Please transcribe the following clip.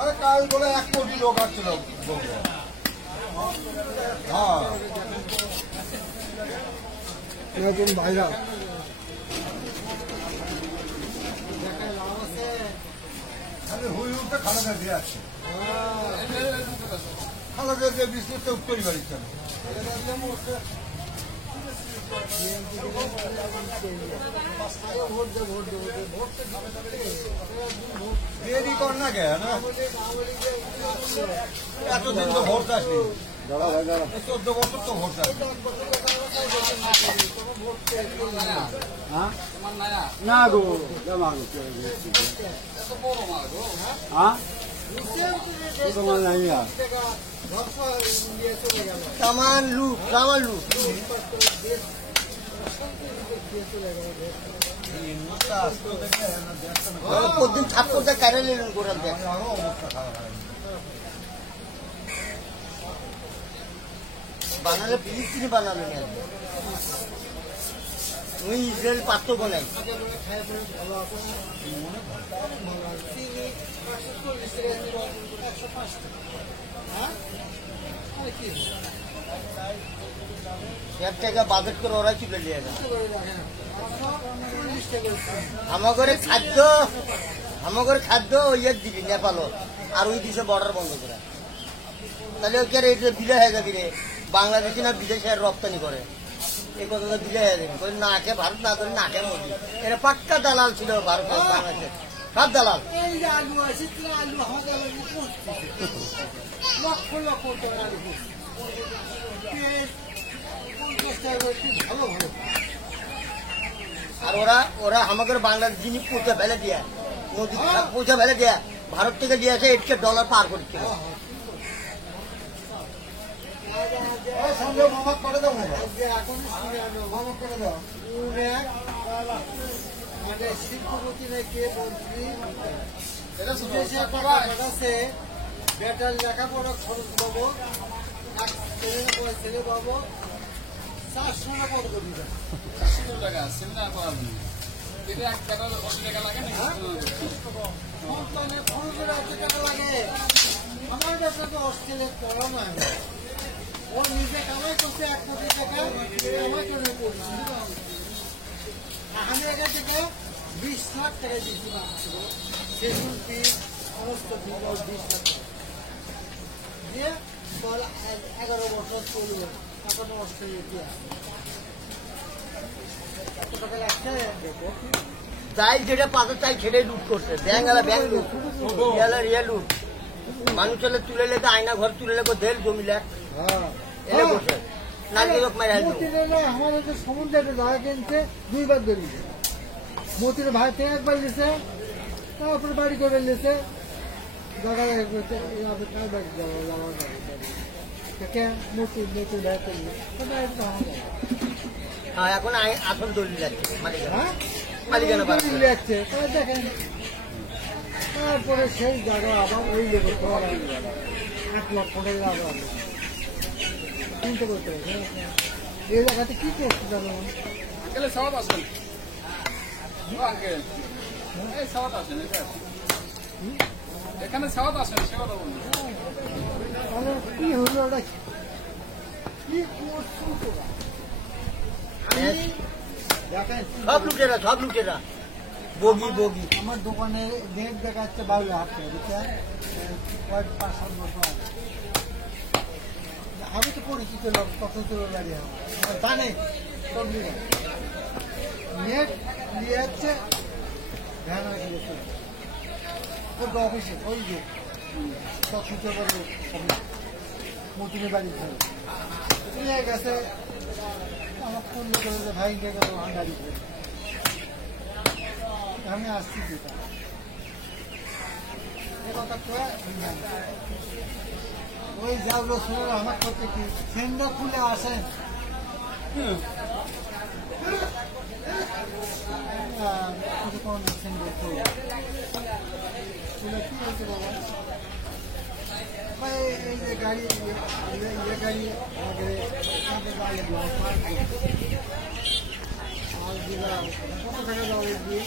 अरे काल बोले 1 कोटी लोग আসছিল হ্যাঁ নতুন ভাইরা আরে হুই উঠে খানা দিয়ে আছে খানা দিয়ে বিস্কুট তো উত্তরি বাড়ি চলে দেরি কর না কে না এতদিন তো ভোট আসনি 14 বছর তো ভোট আসনি না গো জমা হ্যাঁ सामान लूट প্রতিদিন ছাত্রদের কারে নিলেন গোড়াল দেখ বানালে ফিলিস্তিনি বানালো না ওই ইসরায়েল পাত্র বানাই এক টাকা বাজেট করে ওরাই তুলে নিয়ে গেল আমার খাদ্য ইয়ে দিবি নেপালও আর ওই দিছে বর্ডার বন্ধ করে তাহলে ওকে বিলে হয়ে যাবি রে বাংলাদেশি না বিদেশে রপ্তানি করে এই কথাটা বিলে হয়ে যাবি না খেয়ে ভারত না করে না খেয়ে মোদি এটা পাক্কা দালাল ছিল ভারত বাংলাদেশে সব দালাল লক্ষ লক্ষ আর ওরা আমাদের বাংলাদেশ জিনিস পৌঁছে ফেলে দিয়ে নদী পৌঁছে ফেলে দিয়ে ভারত থেকে দিয়ে আসে $8 পার করছে মানে শিল্পপতি নাকি মন্ত্রী বেটার লেখাপড়া খরচ পাবো ছেলে পাবো 400 টাকা পড়বে 400 টাকা সেমিনার করাবো এটা 1 টাকা 80 টাকা লাগে না মানে খরচের 80 টাকা লাগে আমার কাছে তো অস্ট্রেলিয়া পড়া না ও নিজে কামাই করছে 1 কোটি টাকা কামাই করে পড়ছে আমি এখান থেকে 20 লাখ টাকা দিয়েছি সেসুন ফি সমস্ত ফি 20 লাখ দিয়ে 11 বছর চলবে এখনো অস্ট্রেলিয়া তাই যেটা পাথর তাই ছেড়ে লুট করছে ব্যাংক লুট রিয়া লুট মানুষ তুলে লেগে আয়না ঘর তুলে লেগে দেড় জমি লেখ এনে করছে আমাদের যে সমুদ্রে জায়গা কিনছে 2 বার ধরেছে মতির ভাই থেকে 1 বার দিয়েছে তারপরে বাড়ি করে নিয়েছে জায়গা বাড়ি এখন আসল দলিল যাচ্ছে দেখেন তারপরে সেই জায়গা আবার ওই লেগে 8 লক্ষ টাকা আবার চিন্তা করতে হবে এই জায়গাতে কি করতে জানো সবাব আসেন এখানে সবাব আসেন কি হলো ওটা সব লুটেরা বগি আমার দোকানে রেট দেখাচ্ছে 12 লাখ টাকা 5-7 বছর আমি তো পরিচিত লোক তখন তো গাড়ি জানে সব নেট নিয়ে যাচ্ছে ধ্যান হয়েছে অফিসে ওই যে সব সুযোগ মতুনি বাড়ি ছিল নিয়ে গেছে আমার ফোন করে যে ভাই গেল আমার গাড়ি করে আমি আসছি যেটা কথা কয়ে ওই যাবলো শুনে আমার করতে কি সেন্ডা খুলে আসেন কোন সেন্ডা খুলে কি হয়েছে বাবা ভাই এই যে গাড়ি গাড়ি আমাকে কত টাকা দেওয়া দিয়ে